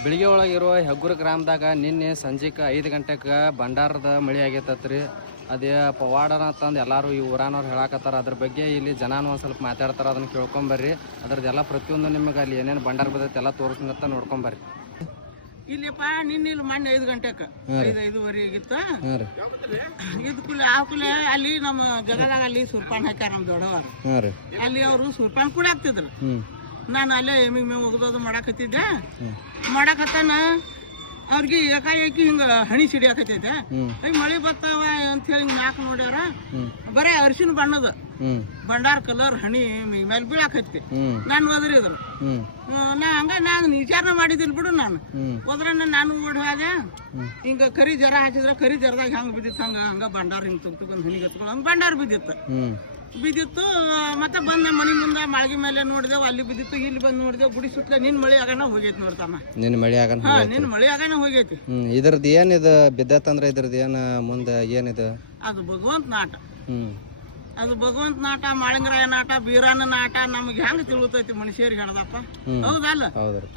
ಬೆಳಿಗ್ಗೆ ಇರೋ ಹೆಗ್ಗುರು ಗ್ರಾಮದಾಗ ನಿನ್ನೆ ಸಂಜೆಗೆ ಐದು ಗಂಟೆಗೆ ಭಂಡಾರದ ಮಳೆ ಆಗೈತತ್ರಿ. ಅದೇ ಪವಾಡನ ತಂದು ಎಲ್ಲರೂ ಈ ಊರಾನವ್ರು ಹೇಳಾಕತ್ತಾರ. ಅದ್ರ ಬಗ್ಗೆ ಇಲ್ಲಿ ಜನಾನು ಒಂದು ಸ್ವಲ್ಪ ಮಾತಾಡ್ತಾರ ಅದನ್ನ ಕೇಳ್ಕೊಂಬರ್ರಿ. ಅದ್ರದ್ದೆಲ್ಲ ಪ್ರತಿಯೊಂದು ನಿಮಗೆ ಅಲ್ಲಿ ಏನೇನು ಭಂಡಾರ ಬದೈತೆ ಎಲ್ಲ ತೋರಿಸ್ಕಂತ ನೋಡ್ಕೊಂಬರ್ರಿ. ಇಲ್ಲಿಪ್ಪ ನಿನ್ನ ಇಲ್ಲಿ ಮಣ್ಣು ಐದು ಗಂಟೆಗೆ ಐದು ಐದುವರೆಗಿತ್ತ ಹಾಂ ರೀ. ಇದ್ ಕುಲೆ ಆ ಕುಲೆ ಅಲ್ಲಿ ನಮ್ಮ ಜಗದಾಗ ಅಲ್ಲಿ ಸುರ್ಪಾನ್ ಹಾಕ್ಯಾರ ನಮ್ಮ ದೊಡ್ಡವರು. ಅಲ್ಲಿ ಅವರು ಸುರ್ಪಾನ್ ಕೂಡ ಹಾಕ್ತಿದ್ರು. ನಾನು ಅಲ್ಲೇ ಎಮಿಗೆ ಮೇವು ಒಗದೋದು ಮಾಡಾಕತ್ತಿದ್ದೆ. ಮಾಡಾಕತ್ತಾನ ಅವ್ರಿಗೆ ಏಕಾಏಕಿ ಹಿಂಗ ಹಣಿ ಸಿಡಿಯಾಕತ್ತೈತೆ. ಐ ಮಳೆ ಬರ್ತಾವ ಅಂತ ಹೇಳಿ ಮ್ಯಾಕ್ ನೋಡ್ಯಾರ. ಬರೇ ಅರಿಶಿನ ಬಣ್ಣದ. ಬಂಡಾರ ಕಲರ್ ಹಣಿ ಮೇಲೆ ಬೀಳಾಕತ್ತಿ. ನಾನು ಒದರಿದ್ರು ಇದ್ರ. ನಾ ಹಂಗ ನಾನು ವಿಚಾರ ಮಾಡಿದಿಲ್ ಬಿಡು ನಾನು. ಹೋದ್ರ ನಾನು ಓಡಿ ಹೋದೆ. ಹ್ಞೂ ಹಿಂಗ ಕರಿ ಜರ ಹಾಕಿದ್ರ ಕರಿ ಜರದಾಗ ಹಂಗ ಬಿದ್ದಿತ್ತು ಹಂಗ ಹಂಗ ಬಂಡಾರ ಹಿಂಗ್ ಹನಿಗೆ ಹತ್ಕೊಂಡು ಹಂಗ ಬಂಡಾರ ಬಿದ್ದಿತ್ತು. ಬಿದ್ದಿತ್ತು ಮತ್ತೆ ಬಂದ ಮನೆ ಮುಂದೆ ಮಾಳ್ಗಿ ಮೇಲೆ ನೋಡಿದೆವು ಅಲ್ಲಿ ಬಿದ್ದಿತ್ತು ಇಲ್ಲಿ ಬಂದು ನೋಡಿದೆವು ಗುಡಿ ಸುತ್ತಲೆ ನಿನ್ ಮಳಿ ಆಗಣ ಹೋಗೈತಿ ನೋಡ್ತಾನ ನಿನ್ನ ಮಳೆ ಆಗನ ಹಾ ನಿನ್ ಮಳಿ ಆಗಣ ಹೋಗೈತಿ. ಹ್ಞೂ ಇದ್ರದ್ದು ಏನಿದು ಬಿದ್ದತ್ತಂದ್ರೆ ಇದ್ರದ್ದು ಏನು ಮುಂದೆ ಏನಿದು ಅದು ಭಗವಂತ ನಾಟ. ಹ್ಞೂ ಅದು ಭಗವಂತ ನಾಟ ಮಾಳಿಂಗರಾಯ ನಾಟ ಬೀರಾನ ನಾಟ ನಮ್ಗೆ ಹೆಂಗ್ ತಿಳುತೈತಿ ಮನುಷ್ಯರಿಗೆ ಹೇಳ್ದಪ್ಪ? ಹೌದಲ್ಲ?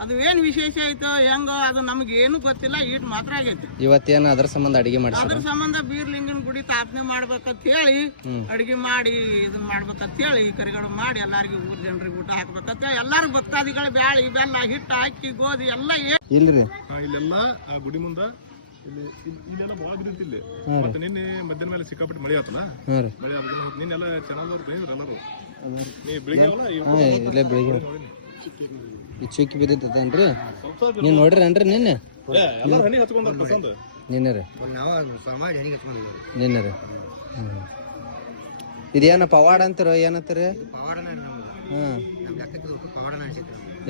ಅದು ಏನ್ ವಿಶೇಷ ಐತೋ ಹೆಂಗೋ ಅದು ನಮ್ಗೆ ಏನು ಗೊತ್ತಿಲ್ಲ ಈಟ್ ಮಾತ್ರ ಆಗೈತಿ. ಇವತ್ತೇನು ಅದ್ರ ಸಂಬಂಧ ಅಡಿಗೆ ಮಾಡಿ ಅದ್ರ ಸಂಬಂಧ ಬೀರ್ಲಿಂಗನ ಗುಡಿ ಸ್ಥಾಪನೆ ಮಾಡ್ಬೇಕಂತ ಹೇಳಿ. ಅಡಿಗೆ ಮಾಡಿ ಇದನ್ನ ಮಾಡ್ಬೇಕಂತ ಹೇಳಿ ಕರಿಗಳು ಮಾಡಿ ಎಲ್ಲಾರಿಗೂ ಊರ್ ಜನರಿಗೆ ಊಟ ಹಾಕ್ಬೇಕಂತ ಹೇಳಿ ಎಲ್ಲಾರು ಭಕ್ತಾದಿಗಳು ಬ್ಯಾಳಿ ಬೆಲ್ಲ ಹಿಟ್ಟು ಅಕ್ಕಿ ಗೋಧಿ ಎಲ್ಲ ಏ ಇಲ್ರಿ. ಆ, ಇಲ್ಲೆಲ್ಲ ಆ ಗುಡಿ ಮುಂದ ಇಲ್ಲಿ ಇಲ್ಲೆಲ್ಲ ಭಾಳ ಮತ್ತೆ ನಿನ್ನೆ ಮಧ್ಯಾಹ್ನ ಮೇಲೆ ಸಿಕ್ಕಾಪಟ್ಟೆ ಮಳೆ ಆತಲ್ಲ ಹಾಂ ರೀ. ಮಳೆ ಆದ ನಿನ್ನೆಲ್ಲ ಚೆನ್ನಾಗಿ ಬಂದಿದ್ರು ಎಲ್ಲರೂ? ನೀ ಬೆಳಿಗ್ಗೆ ಅಲ್ಲ? ಹಾಂ ಇಲ್ಲೇ ಬೆಳಿಗ್ಗೆ. ನೋಡಿನಿ. ಈ ಚುಕ್ಕಿ ಬಿದ್ದಿತ್ತೇನ್ರಿ? ನೀವು ನೋಡ್ರಿ ನಿನ್ನೆ? ಏ, ಎಲ್ಲರೂ ಹನಿ ಹಚ್ಕೊಂಡ್ರ ಪಸಂದ್ ನಿನ್ನೆ ರೀ. ನಿನ್ನೆ ರೀ. ಹ್ಞೂ ಇದೇನು ಪವಾಡ ಅಂತಾರ ಏನಂತೀರಿ? ಹಾಂ.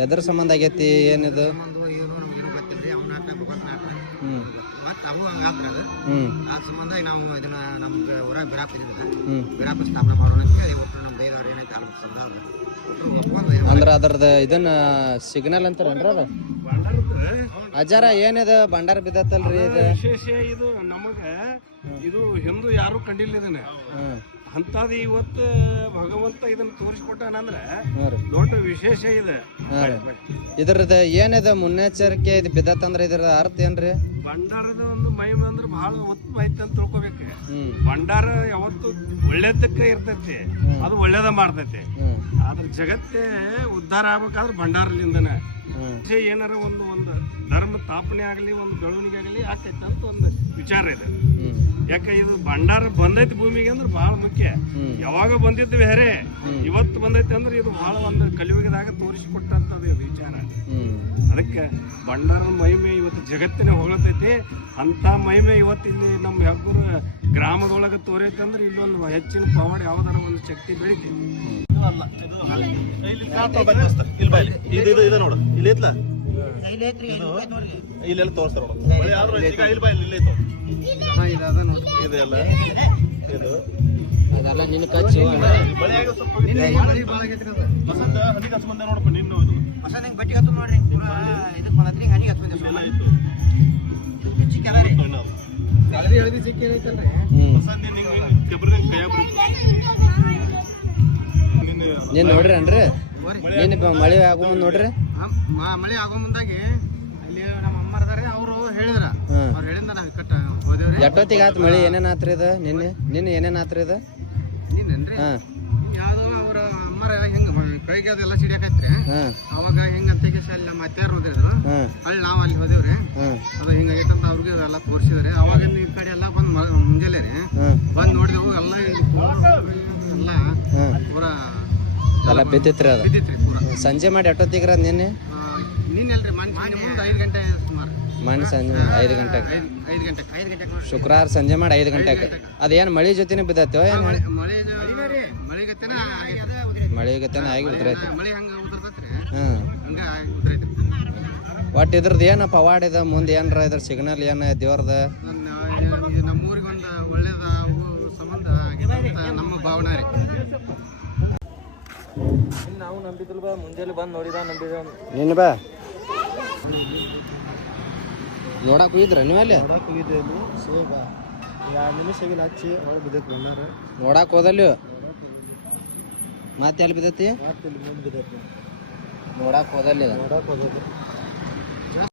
ಎದ್ರ ಸಂಬಂಧ ಆಗೈತಿ ಏನಿದು? ಹ್ಞೂ ಅವು ಹಂಗಾತ್ರ ಅದು ಆ ಸಂಬಂಧ ನಾವು ಇದನ್ನ ನಮ್ಗೆ ಹೊರಗೆ ಬಿರಾಪ್ ಇದ್ದಿಲ್ಲ ಹ್ಞೂ ಬಿರಾಪ್ ಸ್ಥಾಪನೆ ಮಾಡೋಣ ಅಂತ ಹೇಳಿ ಒಟ್ಟು ನಮ್ಮ ದೈದವ್ರು ಏನೈತೆ ಒಪ್ಕೊಂಡು ಇದು ಅಂದ್ರೆ ಅದ್ರದ್ದು ಇದನ್ನ ಸಿಗ್ನಲ್ ಅಂತಾರೇನ್ರಿ ಅದು? ಅಜ್ಜಾರ ಏನಿದ? ಭಂಡಾರ ಬಿದ್ದತ್ತಲ್ರಿ ಇದು? ವಿಶೇಷ ಇದು ನಮಗ. ಇದು ಹಿಂದೂ ಯಾರು ಕಂಡಿಲ್ಲ ಇದನ್ನ. ಹಾಂ ಅಂತದ್ ಇವತ್ತು ಭಗವಂತ ಇದನ್ನ ತೋರಿಸ್ಕೊಟ್ಟಾನಂದ್ರ ದೊಡ್ಡ ವಿಶೇಷ ಇದೆ. ಇದ್ರದ ಏನಿದೆ? ಮುನ್ನೆಚ್ಚರಿಕೆ ಇದು ಬಿದ್ದತ್ತಂದ್ರೆ ಇದ್ರ ಅರ್ಥ ಏನ್ರಿ? ಭಂಡಾರದ ಒಂದು ಮಹಿಮೆ ಅಂದ್ರೆ ಬಹಳ ಒತ್ತು ಐತೆ ಅಂತ ತಿಳ್ಕೊಬೇಕು. ಬಂಡಾರ ಭಂಡಾರ ಯಾವತ್ತು ಒಳ್ಳೇದಕ್ಕೆ ಇರ್ತೈತಿ ಅದು ಒಳ್ಳೇದ ಮಾಡ್ತೈತಿ. ಆದ್ರೆ ಜಗತ್ತೇ ಉದ್ಧಾರ ಆಗ್ಬೇಕಾದ್ರೆ ಭಂಡಾರಲಿಂದನೇ. ಏನಾರ ಒಂದು ಒಂದು ಧರ್ಮ ಸ್ಥಾಪನೆ ಆಗಲಿ ಒಂದು ಬೆಳವಣಿಗೆ ಆಗಲಿ ಆಗ್ತೈತೆ ಅಂತ ಒಂದು ವಿಚಾರ ಇದೆ. ಯಾಕೆ ಇದು ಭಂಡಾರ ಬಂದೈತಿ ಭೂಮಿಗೆ ಅಂದ್ರೆ ಬಹಳ ಮುಖ್ಯ. ಯಾವಾಗ ಬಂದಿದ್ದು ಬೇರೆ ಇವತ್ತು ಬಂದೈತಿ ಅಂದ್ರೆ ಇದು ಬಹಳ ಒಂದು ಕಲಿಯುಗದಾಗ ತೋರಿಸಿಕೊಟ್ಟಂತದ್ದು ಇದು ವಿಚಾರ. ಅದಕ್ಕೆ ಬಂಡಾರದ ಮಹಿಮೆ ಇವತ್ತು ಜಗತ್ತಿನ ಹೊಗಳತೈತಿ ಅಂತ ಮಹಿಮೆ ಇವತ್ತು ಇಲ್ಲಿ ನಮ್ಮ ಹೆಗ್ಗುರು ಗ್ರಾಮದೊಳಗೆ ತೋರೈತೆ ಅಂದ್ರೆ ಇಲ್ಲೊಂದು ಹೆಚ್ಚಿನ ಪವಾಡ ಯಾವ್ದಾರ ಒಂದು ಶಕ್ತಿ ಬೆಳಿತಿ ಇಲ್ಲಿ ಬಾ ಇಲ್ಲಿ. ಇದು ಇದು ಇದೆ ನೋಡು ಇಲ್ಲಿ ಐತ್ಲ? ಇಲ್ಲಿ ಐತ್ರಿ ಇಲ್ಲಿ ಐತ್ ಇಲ್ಲೆಲ್ಲ ತೋರಿಸ್ತಾರ ನೋಡು. ಇಲ್ಲಿ ನೋಡ್ರಿ ಇದೆಲ್ಲ ಇದು ಅದೆಲ್ಲ ನಿನ್ನ ನೋಡ್ರಿ ಅದ ಅದು. ನೀನ್ ನೋಡ್ರಿ ನೀನ್ ಬ- ಮಳೆ ಆಗೋ ಮುಂದ್ ನೋಡ್ರಿ? ಮಳೆ ಆಗೋ ಮುಂದಾಗಿ ಅಲ್ಲಿ ನಮ್ಮ ಅಮ್ಮರದಾರೆ ಅವರು ಹೇಳಿದ್ರ ಅವ್ರು ಹೇಳಿಂದ ನಾವು ಕಟ್ಟ ಹೋದೇವ್ರಿ ಮಳಿ? ಏನೇನ್ ಆತ್ರಿ ಇದ? ನಿನ್ನೆ? ನಿನ್ನೆ ಏನೇನ್ ಆತ್ರಿ ನೀನೇನ್ರಿ ಹಾ. ಯಾವ್ದೋ ಅವ್ರ ಅಮ್ಮರ ಹೆಂಗ ಕೈಗೆ ಅದೆಲ್ಲ ಸಿಡಿಯಾಕೈತ್ರಿ. ಹಾ. ಅವಾಗ ಹಿಂಗ ಅಂತ ಅಲ್ಲಿ ನಮ್ಮ ಅತ್ತೆಯವ್ರು ಹೋದ್ರಿದ್ರು ಹಾ. ಅಲ್ಲಿ ನಾವು ಅಲ್ಲಿ ಹೋದೇವ್ರಿ. ಹಾ. ಅದು ಹಿಂಗಾಗೈತೆ ಅಂತ ಅವ್ರಿಗೆ ಎಲ್ಲ ತೋರಿಸಿದ್ರಿ. ಅವಾಗ ಈ ಕಡೆ ಎಲ್ಲ ಬಂದು ಮುಂಜಾನೆ ರೀ. ಹಾ. ಬಂದು ನೋಡಿದೆವು ಎಲ್ಲ ಹಾ. ಪೂರಾ ಎಲ್ಲ ಬಿದ್ದಿತ್ರಿ ಅದು. ಬಿದ್ದಿತ್ರಿ ಪೂರಾ. ಸಂಜೆ ಮಾಡಿ ಅಟ್ಟೊತ್ತಿಗ್ರ ಅದ್ ನಿನ್ನೆ? ನಿನ್ನೆಲ್ರಿ ಮನೆ ಮುಂದೆ ಐದು ಗಂಟೆ ಸುಮಾರು. ಮಣ್ಣು ಸಂಜೆ ಐದು ಗಂಟೆಗೆ. ಐದು ಐದು ಗಂಟೆಗೆ ಐದು ಗಂಟೆಗೆ ನೋಡ್ರಿ ಶುಕ್ರವಾರ ಸಂಜೆ ಮಾಡಿ ಐದು ಗಂಟೆಗೆ. ಅದೇನು ಮಳೆ ಜೊತೆನೆ ಬಿದ್ದತ್ತೋ ಏನ್ ಮಳೆ ಮಳೆಗತ್ತೆನ ಆಗಿ ಉದ್ರೈತಿ. ಮಳೆ ಹಂಗ ಉದುರ್ತೈತ್ರಿ ಹ್ಮ್ ಹಂಗ ಆಗಿ ಉದುರೈತ್ರಿ ಒಟ್ ಇದ್ರದ್ದು ಏನು ಪವಾಡ ಇದೆ ಮುಂದೆ ಏನ್ರ ಇದ್ರ ಸಿಗ್ನಲ್ ಏನು ದೇವ್ರದ? ಒಂದು ಒಳ್ಳೇದ ಸಂಬಂಧ ಆಗಿದೆ ನಮ್ಮ ಭಾವನೆ ರೀ. ನಾವು ನಂಬಿದ್ಲು ಬಾ ಮುಂಜಾನೆ ಬಂದು ನೋಡಿದ ನಂಬಿದ. ನಿನ್ನ ಬಾ. ನೋಡಕ್ ಹೋಗಿದ್ರ ನೀವು ಅಲ್ಲಿ? ಸೇಬ ಎರಡು ನಿಮಿಷ ಆಗಿಲ್ಲ ಹಚ್ಚಿ ಒಳಗೆ ಬಿದ್ದೈತಿ ಬಂದಾರ ನೋಡಕ್ ಹೋದಲ್ಲಿ? ಮತ್ತೆ ಎಲ್ಲಿ ಬಿದ್ದತಿ? ಮತ್ತೆ ಇಲ್ಲಿ ನೋಡಕ್ ಬಿದ್ದೈತಿ. ನೋಡಕ್ ಹೋದಲ್ಲಿ ನೋಡಕ್ಕೆ ಹೋದೈತಿ